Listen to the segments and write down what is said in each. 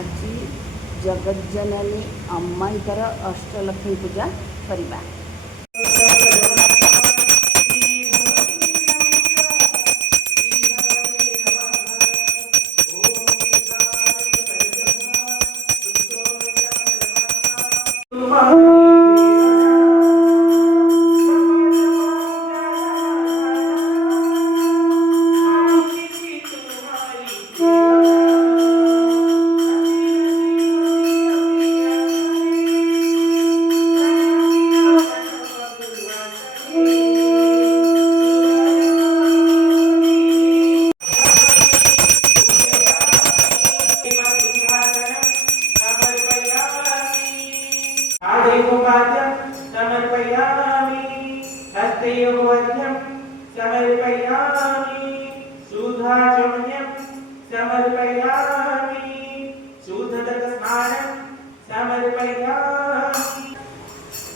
आज जगज्जननी अम्माईकर अष्टलक्ष्मी पूजा करवा।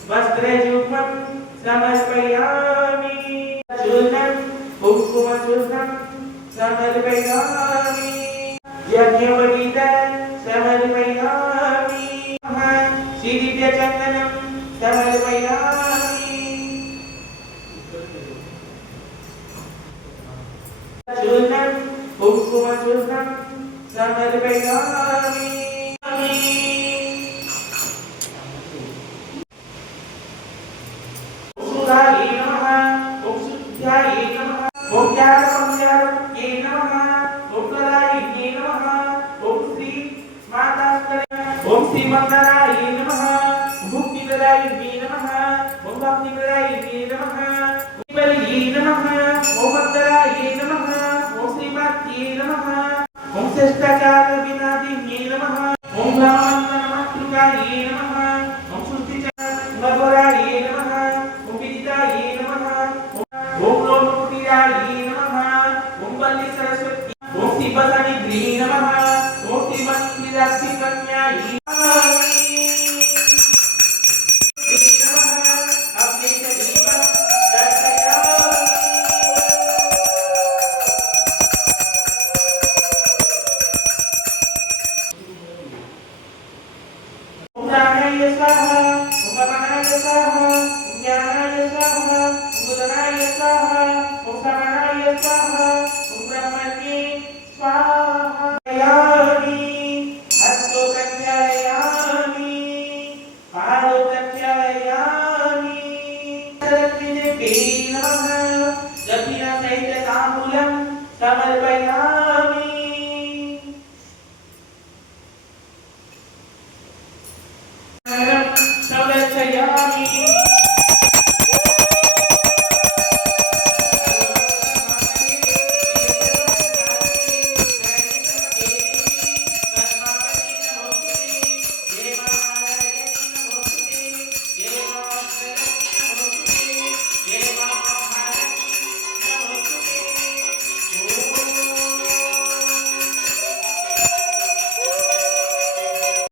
वस्त्रजुग्मं समर्पयामि चूर्णं कुङ्कुमचूर्णं समर्पयामि यज्ञोपवीतं समर्पयामि श्रीदिव्यचन्दनं समर्पयामि चूर्णं कुङ्कुमचूर्णं समर्पयामि ओम श्री मंगलाय नमः, भुक्तिप्रदायिने नमः, ओम भक्तिप्रदायिने नमः, बलिये नमः, ओम भक्तराय नमः, ओम श्रीमत्ये नमः, ओम श्रेष्ठाचार विनादिने नमः, ओम ब्रह्मण्यमातृकाय नमः, ओम सुस्तिचारगोराय नमः, ओम विदिताय नमः, ओम लोकपुरीयाय नमः, ओम बल्ली सरस्वती, ओम शिवसनिधि नमः, ओम श्रीमत्ति कन्याय स्वाहा, ओम ब्रह्मण्य